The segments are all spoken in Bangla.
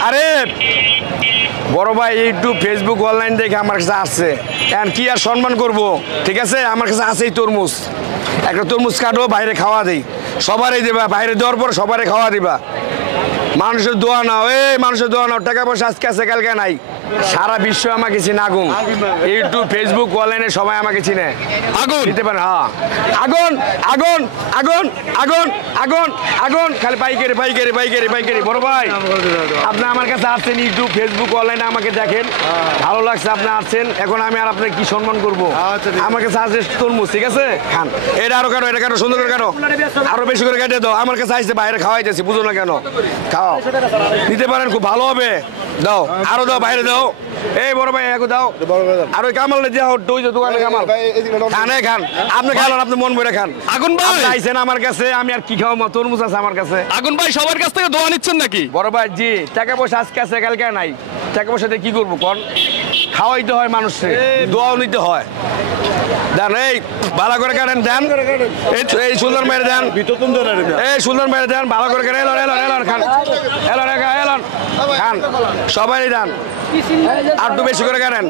আরে বড় ভাই ইউটিউব ফেসবুক অনলাইন দেখে আমার কাছে আসছে, এখন কি আর সম্মান করব, ঠিক আছে? আমার কাছে আছেই তরমুজ, একটা তরমুজ কাটো, বাইরে খাওয়া দিই, সবারই দেবা, বাইরে দেওয়ার পর সবারই খাওয়া দিবা। মানুষের দোয়া নাও, মানুষের দোয়া নাও, টাকা পয়সা আজকে আছে কালকে নাই। সারা বিশ্ব আমাকে চিনে, আগুন ইউটিউব ফেসবুক অনলাইনে সবাই আমাকে চিনে। আগুন দিতে পারেন, হ্যাঁ আগুন আগুন আগুন আগুন আগুন আগুন, খালি পাইকারি পাইকারি পাইকারি পাইকারি। বড় ভাই আপনি আমার কাছে আসছেন, ইউটিউব ফেসবুক অনলাইনে আমাকে দেখেন, ভালো লাগছে আপনি আসছেন, এখন আমি আর আপনাকে কি সম্মান করবো? আমার কাছে আসছে তরমুজ, ঠিক আছে? খান, এটা আরো কাটো, এটা কাটো, সুন্দর করে কাটো, আরো বেশি করে কেটে দাও। আমার কাছে আসছে, বাইরে খাওয়াইতেছি, বুঝো না কেন? খাও, নিতে পারেন, খুব ভালো হবে। দাও, আরো দাও, বাইরে দাও। এই বড় ভাই একটু দাও, আর ওই কামাল দাও, ওই যে দোকানে কামাল খান, খান আপনি, খান আপনি মন ভরে খান। আগুন ভাই আইছেন আমার কাছে, আমি আর কি খাওয়া, তরমুজ আছে আমার কাছে। আগুন ভাই সবার কাছ থেকে দোয়া নিচ্ছেন নাকি? বড় ভাই জি, টাকা পয়সা আজকে আছে কালকে নাই, টাকা পয়সা দিয়ে কি করবো কোন? খাওয়াইতে হয় মানুষকে, দোয়াও নিতে হয়। দেন, এই ভালো করে কাটেন, দেন এই সুন্দর মেরে দেন, এই সুন্দর মেরে দেন, ভালো করে কাটেন। এলন এলন এলন খান, এলন এলন খান, সবাই দেন, আর একটু বেশি করে কাটেন,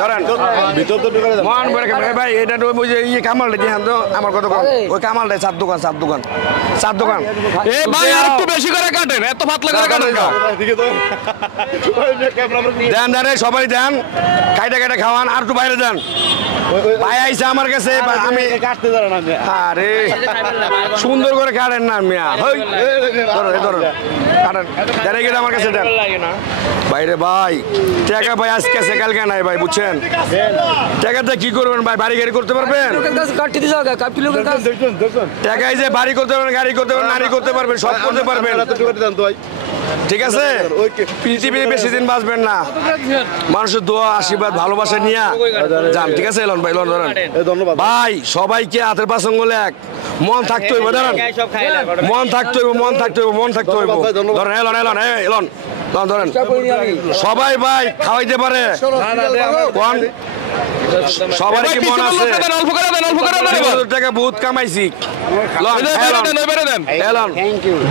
ধরেন মন ভরে খাবেন। ভাই এটা তো ওই যে ইয়ে কামালটা দিয়ে তো আমার কথা কম, ওই কামালটা চার দোকান, চার দোকান, চার দোকান। এ ভাই আর একটু বেশি করে কাটেন, এত পাতলা করে কাটেন না। দেন দেন, সবাই দেন, কাইটা কাইটা খাওয়ান, আর একটু বাইরে দেন। ভাই আইসা আমার কাছে, আমি কাটতে জানি না। আরে সুন্দর করে কাটেন না মিয়া, ধরুন কাটেন, দেন গেলে আমার কাছে দেন। বাইরে ভাই টাকা ভাই আজকে আছে কালকে নাই ভাই, বুঝছেন? টাকাটা কি করবেন ভাই? বাড়ি গাড়ি করতে পারবেন? টাকায় যে বাড়ি করতে পারবেন, গাড়ি করতে পারবেন, নারী করতে পারবেন, সব করতে পারবেন, ঠিক আছে? পৃথিবীতে বেশি দিন বাঁচবেন না, মানুষের দোয়া আশীর্বাদ ভালোবাসা নিয়ে যান, ঠিক আছে? এলন ভাই, এলন ধরেন ভাই, সবাইকে হাতের পাশঙ্গলে এক মন থাকতে হইব, ধরেন মন থাকতে হইব, মন থাকতে হইব, মন থাকতে হইব, ধরেন এলন এলন এলন ধরেন। সবাই ভাই খাওয়াইতে পারে, সবারই কি মন আছে? টাকা বহুত কামাইছি,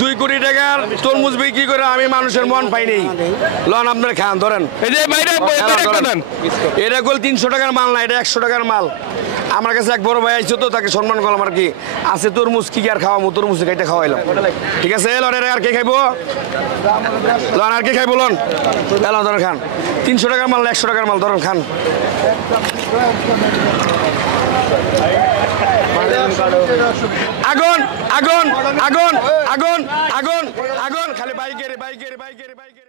2 কোটি টাকার তরমুজ বিক্রি করে আমি মানুষের মন পাইনি। লন আপনার খান, ধরেন এটা গোল 300 টাকার মাল না, এটা 100 টাকার মাল। আমার কাছে এক বড় ভাই আইছে তো, তাকে সম্মান করলাম আর কি। আছে তরমুজ, কি আর খাওয়াবো, তরমুজ খাইতে খাওয়াইলাম, ঠিক আছে? লন আর কে খাইবো? লন আর কে খাইবো? লন এলো ধরেন খান, 300 টাকার মাল, 100 টাকার মাল, ধরেন খান। আগুন আগুন আগুন আগুন আগুন আগুন, খালি বাইকের বাইকের বাইকের বাইকের।